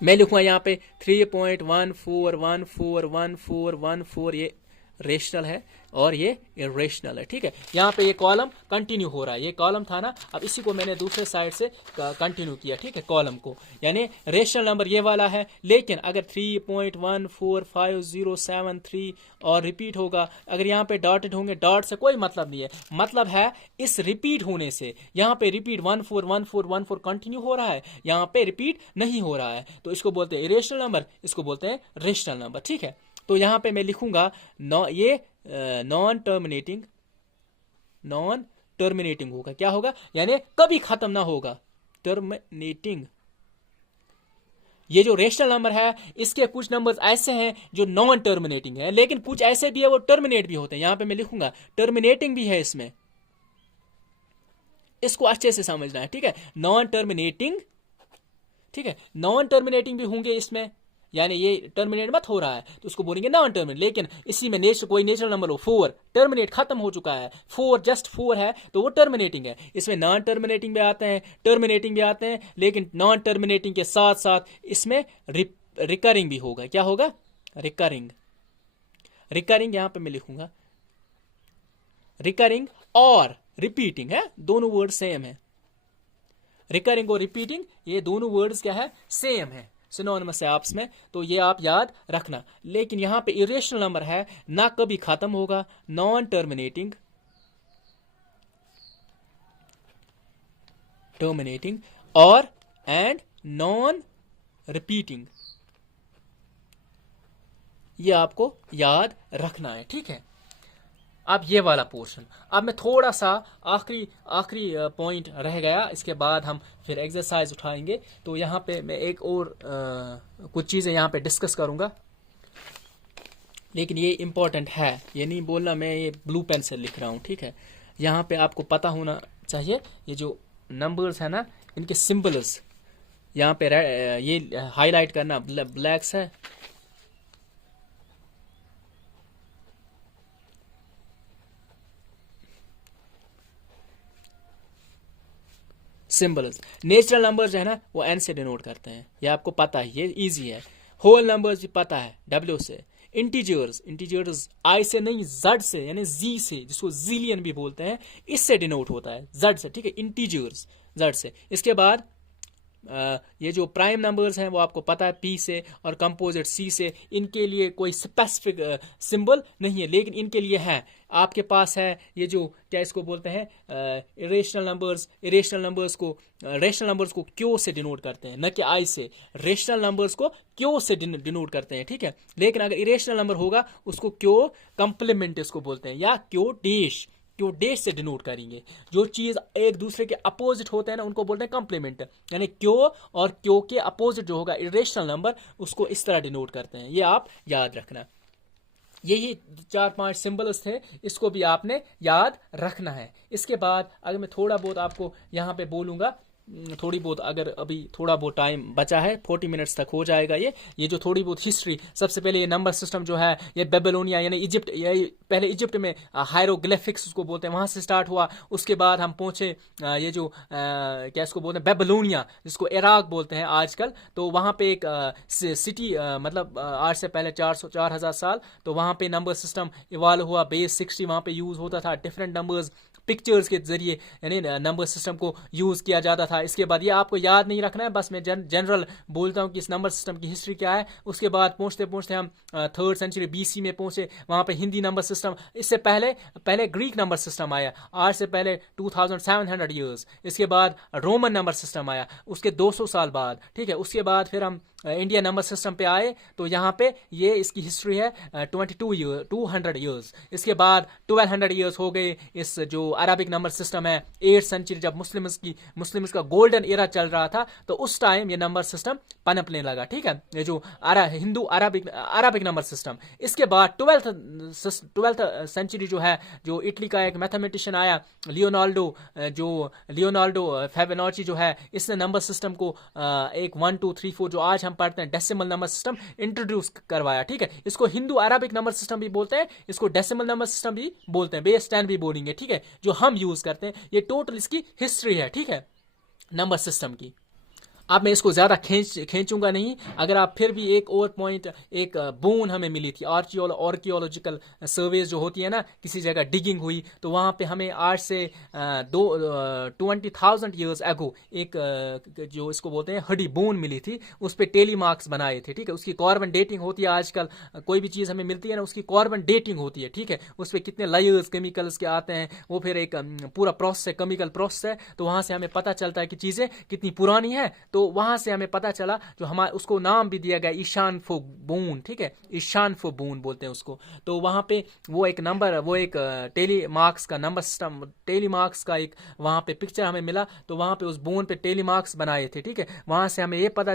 मैं लिखूंगा यहाँ पे 3.141414, ये रेशनल है और ये इरेशनल है, ठीक है। यहाँ पे ये कॉलम कंटिन्यू हो रहा है, ये कॉलम था ना, अब इसी को मैंने दूसरे साइड से कंटिन्यू किया, ठीक है, कॉलम को, यानी रेशनल नंबर ये वाला है। लेकिन अगर 3.145073 और रिपीट होगा, अगर यहाँ पे डॉटेड होंगे, डॉट से कोई मतलब नहीं है, मतलब है इस रिपीट होने से। यहाँ पे रिपीट 141414 कंटिन्यू हो रहा है, यहाँ पे रिपीट नहीं हो रहा है, तो इसको बोलते हैं इरेशनल नंबर, इसको बोलते हैं रेशनल नंबर, ठीक है। तो यहाँ पे मैं लिखूंगा ये नॉन टर्मिनेटिंग होगा। क्या होगा? यानी कभी खत्म ना होगा, टर्मिनेटिंग। ये जो रेशनल नंबर है, इसके कुछ नंबर्स ऐसे हैं जो नॉन टर्मिनेटिंग है, लेकिन कुछ ऐसे भी है वो टर्मिनेट भी होते हैं। यहां पे मैं लिखूंगा टर्मिनेटिंग भी है इसमें, इसको अच्छे से समझना है, ठीक है। नॉन टर्मिनेटिंग, ठीक है, नॉन टर्मिनेटिंग भी होंगे इसमें, यानी ये टर्मिनेट मत हो रहा है तो उसको बोलेंगे नॉन टर्मिनेट। लेकिन इसी में कोई नेचुरल नंबर हो, 4 टर्मिनेट खत्म हो चुका है, 4 जस्ट 4 है, तो वो टर्मिनेटिंग है। इसमें नॉन टर्मिनेटिंग भी आते हैं, टर्मिनेटिंग भी आते हैं, लेकिन नॉन टर्मिनेटिंग के साथ साथ इसमें रिकरिंग भी होगा। क्या होगा? रिकरिंग। रिकरिंग यहां पे मैं लिखूंगा रिकरिंग और रिपीटिंग है, दोनों वर्ड सेम है। रिकरिंग और रिपीटिंग ये दोनों वर्ड्स क्या है? सेम है, सिनोनिमस है आपस में, तो ये आप याद रखना। लेकिन यहां पे इरेशनल नंबर है, ना कभी खत्म होगा, नॉन टर्मिनेटिंग, और एंड नॉन रिपीटिंग, ये आपको याद रखना है, ठीक है। अब ये वाला पोर्शन, अब मैं थोड़ा सा आखिरी पॉइंट रह गया, इसके बाद हम फिर एक्सरसाइज उठाएंगे। तो यहाँ पे मैं एक और कुछ चीज़ें यहाँ पे डिस्कस करूँगा, लेकिन ये इम्पोर्टेंट है, ये नहीं बोलना मैं ये ब्लू पेन से लिख रहा हूँ, ठीक है। यहाँ पे आपको पता होना चाहिए, ये जो नंबर्स है ना, इनके सिंबल्स यहाँ पे ये हाईलाइट करना, ब्लैक्स है, सिंबल्स। नेचुरल नंबर्स है ना, वो एन से डिनोट करते हैं, ये आपको पता है, ये इजी है। होल नंबर्स भी पता है, डब्ल्यू से। इंटीजर्स आई से नहीं, जेड से, यानी जी से, जिसको जीलियन भी बोलते हैं, इससे डिनोट होता है, जेड से, ठीक है, इंटीजर्स जेड से। इसके बाद ये जो प्राइम नंबर्स हैं वो आपको पता है, पी से, और कंपोजिट सी से। इनके लिए कोई स्पेसिफिक सिंबल नहीं है, लेकिन इनके लिए है। आपके पास है ये जो क्या इसको बोलते हैं, इरेशनल नंबर्स को रेशनल नंबर्स को क्यू से डिनोट करते हैं, न कि आई से। रेशनल नंबर्स को क्यू से डिनोट करते हैं, ठीक है। लेकिन अगर इरेशनल नंबर होगा उसको क्यू कंप्लीमेंट इसको बोलते हैं, या क्यू डैश से डिनोट करेंगे। जो चीज एक दूसरे के अपोजिट होते हैं ना, उनको बोलते हैं कंप्लीमेंट, यानी क्यू और क्यू के अपोजिट जो होगा इरेशनल नंबर, उसको इस तरह डिनोट करते हैं। ये आप याद रखना। यही 4-5 सिंबल्स थे, इसको भी आपने याद रखना है। इसके बाद अगर मैं थोड़ा बहुत आपको यहाँ पे बोलूंगा, थोड़ी बहुत, अगर अभी थोड़ा बहुत टाइम बचा है, 40 मिनट्स तक हो जाएगा ये जो थोड़ी बहुत हिस्ट्री। सबसे पहले ये नंबर सिस्टम जो है ये बेबीलोनिया यानी इजिप्ट, ये पहले इजिप्ट में हायरोग्लिफिक्स उसको बोलते हैं, वहां से स्टार्ट हुआ। उसके बाद हम पहुंचे ये जो क्या इसको बोलते हैं, बेबीलोनिया, जिसको इराक बोलते हैं आजकल। तो वहां पे एक सिटी, मतलब आज से पहले 4,000 साल, तो वहां पे नंबर सिस्टम इवॉल्व हुआ। बेस 60 वहां पे यूज होता था, डिफरेंट नंबर्स पिक्चर्स के जरिए यानी नंबर सिस्टम को यूज किया जाता था। इसके बाद ये आपको याद नहीं रखना है, बस मैं जनरल बोलता हूँ कि इस नंबर सिस्टम की हिस्ट्री क्या है। उसके बाद पहुंचते पहुंचते हम 3rd सेंचुरी BC में पहुंचे, वहां पे हिंदी नंबर सिस्टम। इससे पहले ग्रीक नंबर सिस्टम आया, आज से पहले 2700 ईयर्स। इसके बाद रोमन नंबर सिस्टम आया उसके 200 साल बाद, ठीक है। उसके बाद फिर हम इंडिया नंबर सिस्टम पे आए, तो यहाँ पे ये इसकी हिस्ट्री है 200 ईयर्स। इसके बाद 1200 ईयर्स हो गए इस जो अरबिक नंबर सिस्टम है। 8th सेंचुरी जब मुस्लिम्स का गोल्डन एरा चल रहा था, तो उस टाइम ये नंबर सिस्टम पनपने लगा, ठीक है, ये जो हिंदू अरबिक नंबर सिस्टम। इसके बाद 12th सेंचुरी जो है, जो इटली का एक मैथमेटिशियन आया लियोनार्डो फेबेनॉची जो है, इसने नंबर सिस्टम को एक 1 2 3 4 जो आज हम पढ़ते हैं डेसिमल नंबर सिस्टम इंट्रोड्यूस करवाया, ठीक है। इसको हिंदू अरबिक नंबर सिस्टम भी बोलते हैं, इसको डेसिमल नंबर सिस्टम भी बोलते हैं, बेस 10 भी बोलेंगे, ठीक है, जो हम यूज करते हैं। ये टोटल इसकी हिस्ट्री है, ठीक है, नंबर सिस्टम की। अब मैं इसको ज़्यादा खींचूंगा नहीं। अगर आप फिर भी एक और पॉइंट, एक बोन हमें मिली थी, आर्कियोलॉजिकल सर्वेज जो होती है ना, किसी जगह डिगिंग हुई, तो वहाँ पे हमें आज से 20,000 ईयर्स एगो एक जो इसको बोलते हैं हडी बोन मिली थी, उस पर टेलीमार्क्स बनाए थे, ठीक है। उसकी कार्बन डेटिंग होती है, आजकल कोई भी चीज़ हमें मिलती है ना, उसकी कार्बन डेटिंग होती है, ठीक है। उस पर कितने लेयर्स केमिकल्स के आते हैं, वो फिर एक पूरा प्रोसेस है, केमिकल प्रोसेस है। तो वहाँ से हमें पता चलता है कि चीज़ें कितनी पुरानी है। तो वहां से हमें पता चला, जो हमारे उसको नाम भी दिया गया ईशान फो बोन, ठीक है, ईशान फो बोन बोलते हैं उसको। तो वहां पे वो एक टेलीमार्क्स का नंबर सिस्टम, टेलीमार्क्स का एक वहां पे पिक्चर हमें मिला। तो वहां पे उस बोन पे टेलीमार्क्स बनाए थे, ठीक है। वहां से हमें ये पता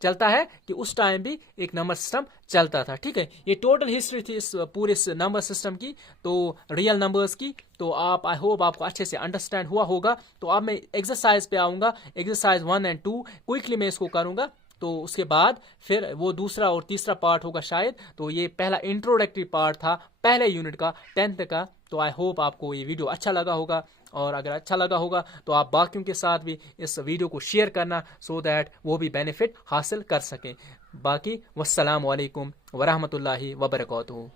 चलता है कि उस टाइम भी एक नंबर सिस्टम चलता था, ठीक है। ये टोटल हिस्ट्री थी इस पूरे नंबर सिस्टम की, तो रियल नंबर्स की। तो आई होप आपको अच्छे से अंडरस्टैंड हुआ होगा। तो अब मैं एक्सरसाइज पे आऊंगा, एक्सरसाइज 1 और 2 क्विकली मैं इसको करूंगा। तो उसके बाद फिर वो दूसरा और तीसरा पार्ट होगा शायद। तो ये पहला इंट्रोडक्टरी पार्ट था पहले यूनिट का, 10th का। तो आई होप आपको ये वीडियो अच्छा लगा होगा, और अगर अच्छा लगा होगा तो आप बाकियों के साथ भी इस वीडियो को शेयर करना, सो दैट वो भी बेनिफिट हासिल कर सकें। बाकी वस्सलाम वालेकुम वरहमतुल्लाहि वबरकातुहू।